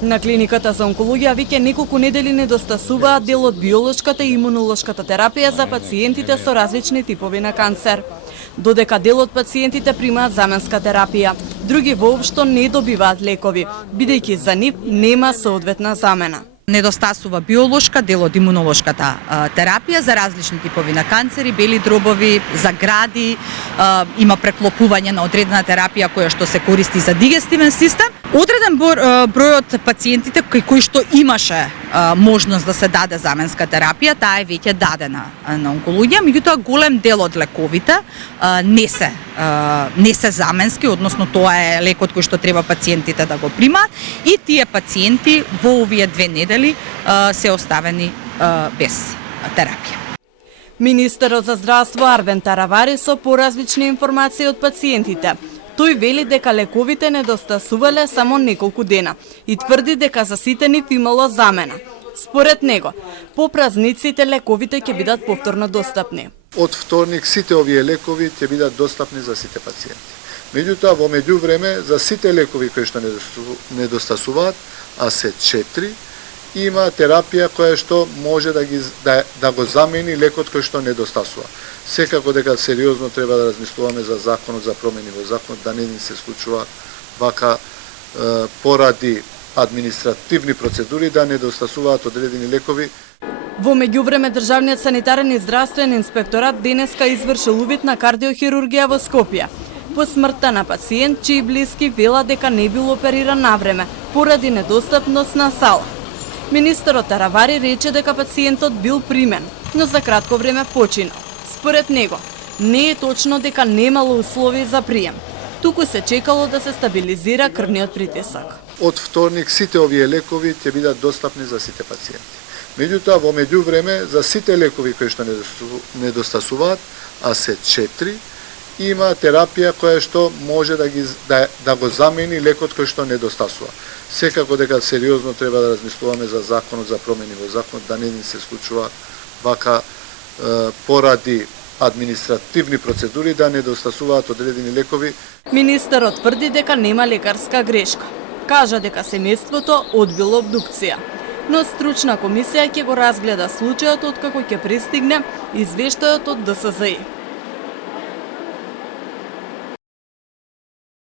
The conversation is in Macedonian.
На клиниката за онкологија веќе неколку недели недостасуваат дел од биолошката и имунолошката терапија за пациентите со различни типови на канцер. Додека дел од пациентите примаат заменска терапија, други воопшто не добиваат лекови, бидејќи за нив нема соодветна замена. Недостасува биолошка, дел од имунолошката терапија за различни типови на канцери, бели дробови, за гради, има преклопување на одредена терапија која што се користи за дигестивен систем. Одреден број од пациентите кои што имаше можност да се даде заменска терапија, таа е веќе дадена на онкологија, меѓутоа голем дел од лековите не се заменски, односно тоа е лекот кој што треба пациентите да го примаат и тие пациенти во овие 2 недели се оставени без терапија. Министерот за здравство Арвен Таравари со поразлични информации од пациентите. Тој вели дека лековите недостасувале само неколку дена и тврди дека за сите нив имало замена. Според него, по празниците лековите ќе бидат повторно достапни. Од вторник сите овие лекови ќе бидат достапни за сите пациенти. Меѓутоа, во меѓувреме, за сите лекови кои што недостасуваат, а се 4, има терапија која што може да го замени лекот кој што недостасува. Секако дека сериозно треба да размислуваме за законот, за промени во законот, да не ни се случува вака поради административни процедури да недостасуваат одредени лекови. Во меѓувреме, Државниот санитарен и здравствен инспекторат денеска извршил увид на кардиохирургија во Скопје. По смртта на пациент, чии блиски велат дека не бил опериран навреме, поради недостапност на сала. Министерот Таравари рече дека пациентот бил примен, но за кратко време починал. Според него, не е точно дека немало услови за прием, туку се чекало да се стабилизира крвниот притисок. Од вторник сите овие лекови ќе бидат достапни за сите пациенти. Меѓутоа, во меѓувреме, за сите лекови кои што недостасуваат, а се 4, има терапија која што може да го замени лекот кој што недостасува. Секако дека сериозно треба да размислуваме за законот, за промени во законот, да не ни се случува вака поради административни процедури да недостасуваат одредени лекови. Министерот тврди дека нема лекарска грешка. Кажа дека семејството одбило обдукција, но стручна комисија ќе го разгледа случајот откако ќе пристигне извештајот од ДСЗИ.